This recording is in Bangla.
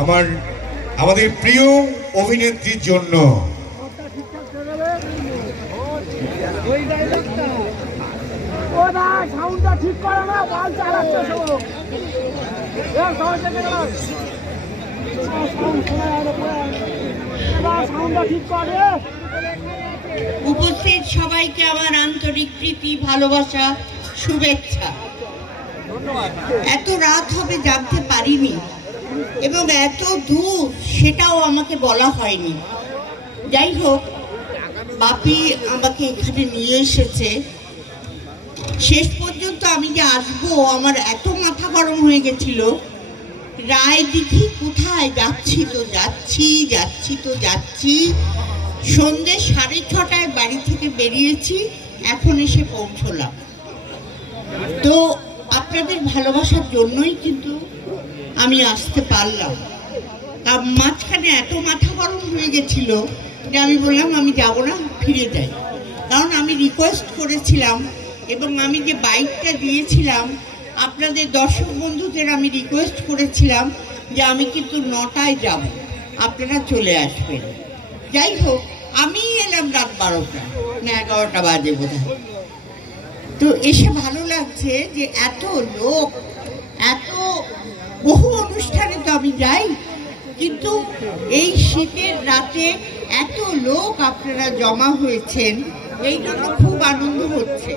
আমার, আমাদের প্রিয় অভিনেত্রীর জন্য। উপস্থিত সবাইকে আমার আন্তরিক প্রীতি, ভালোবাসা, শুভেচ্ছা। এত রাত হবে জানতে পারিনি। এবং এত দূর সেটাও আমাকে বলা হয়নি। যাই হোক, বাপি আমাকে এখানে নিয়ে এসেছে। শেষ পর্যন্ত আমি যে আসব, আমার এত মাথা গরম হয়ে গেছিল। রায় দিঘি কোথায়? যাচ্ছি তো যাচ্ছি যাচ্ছি তো যাচ্ছি। সন্ধে সাড়ে ছটায় বাড়ি থেকে বেরিয়েছি, এখন এসে পৌঁছলাম। তো আপনাদের ভালোবাসার জন্যই কিন্তু আমি আসতে পারলাম। তা মাঝখানে এত মাথা গরম হয়ে গেছিল যে আমি বললাম, আমি যাব না, ফিরে যাই। কারণ আমি রিকোয়েস্ট করেছিলাম এবং আমি যে বাইকটা দিয়েছিলাম, আপনাদের দর্শক বন্ধুদের আমি রিকোয়েস্ট করেছিলাম যে আমি কিন্তু নটায় যাব, আপনারা চলে আসবেন। যাই হোক আমি এলাম রাত বারোটা না এগারোটা বাজে বোধ তো এসে ভালো লাগছে যে এত লোক, এত বহু অনুষ্ঠানে তো আমি যাই, কিন্তু এই শীতের রাতে এত লোক আপনারা জমা হয়েছেন, এই জন্য খুব আনন্দ হচ্ছে।